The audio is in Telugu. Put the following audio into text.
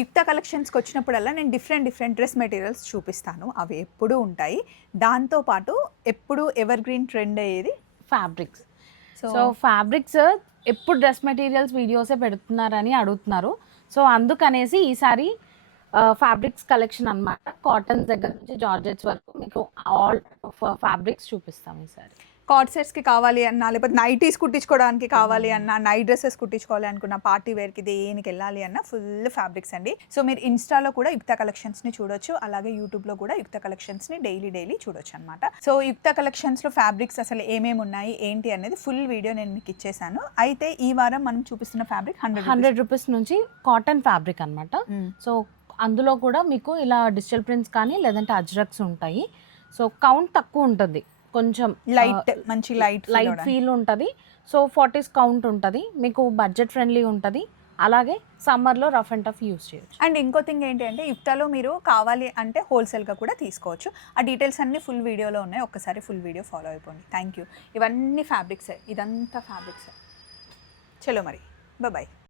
యుక్త కలెక్షన్స్కి వచ్చినప్పుడల్లా నేను డిఫరెంట్ డ్రెస్ మెటీరియల్స్ చూపిస్తాను. అవి ఎప్పుడూ ఉంటాయి. దాంతోపాటు ఎప్పుడు ఎవర్ గ్రీన్ ట్రెండ్ అయ్యేది ఫ్యాబ్రిక్స్. సో ఫ్యాబ్రిక్స్ ఎప్పుడు డ్రెస్ మెటీరియల్స్ వీడియోసే పెడుతున్నారని అడుగుతున్నారు. సో అందుకనేసి ఈసారి ఫ్యాబ్రిక్స్ కలెక్షన్ అన్నమాట. కాటన్స్ దగ్గర నుంచి జార్జెట్స్ వరకు మీకు ఆల్ ఫ్యాబ్రిక్స్ చూపిస్తాం ఈసారి. కార్డ్ సెట్స్కి కావాలి అన్నా, లేకపోతే నైటీస్ కుట్టించుకోవడానికి కావాలి అన్నా, నైట్ డ్రెస్సెస్ కుట్టించుకోవాలి అనుకున్న, పార్టీ వేర్కి దేనికి వెళ్ళాలి అన్న ఫుల్ ఫ్యాబ్రిక్స్ అండి. సో మీరు ఇన్స్టాలో కూడా యుక్త కలెక్షన్స్ని చూడొచ్చు, అలాగే యూట్యూబ్లో కూడా యుక్త కలెక్షన్స్ని డైలీ చూడొచ్చు అనమాట. సో యుక్త కలెక్షన్స్లో ఫ్యాబ్రిక్స్ అసలు ఏమేమి ఉన్నాయి ఏంటి అనేది ఫుల్ వీడియో నేను మీకు ఇచ్చేసాను. అయితే ఈ వారం మనం చూపిస్తున్న ఫ్యాబ్రిక్ 100 రూపీస్ నుంచి కాటన్ ఫ్యాబ్రిక్ అనమాట. సో అందులో కూడా మీకు ఇలా డిజిటల్ ప్రింట్స్ కానీ లేదంటే అజ్రక్స్ ఉంటాయి. సో కౌంట్ తక్కువ ఉంటుంది, కొంచెం లైట్ మంచి లైట్ ఫీల్ ఉంటుంది. సో 40s కౌంట్ ఉంటుంది, మీకు బడ్జెట్ ఫ్రెండ్లీ ఉంటుంది. అలాగే సమ్మర్లో రఫ్ అండ్ టఫ్ యూస్ చేయొచ్చు. అండ్ ఇంకో థింగ్ ఏంటి అంటే యుక్తలో మీరు కావాలి అంటే హోల్సేల్గా కూడా తీసుకోవచ్చు. ఆ డీటెయిల్స్ అన్నీ ఫుల్ వీడియోలో ఉన్నాయి, ఒక్కసారి ఫుల్ వీడియో ఫాలో అయిపోండి. Thank you. ఇవన్నీ ఫ్యాబ్రిక్సే, ఇదంతా ఫ్యాబ్రిక్సే. చలో మరి, బాయ్.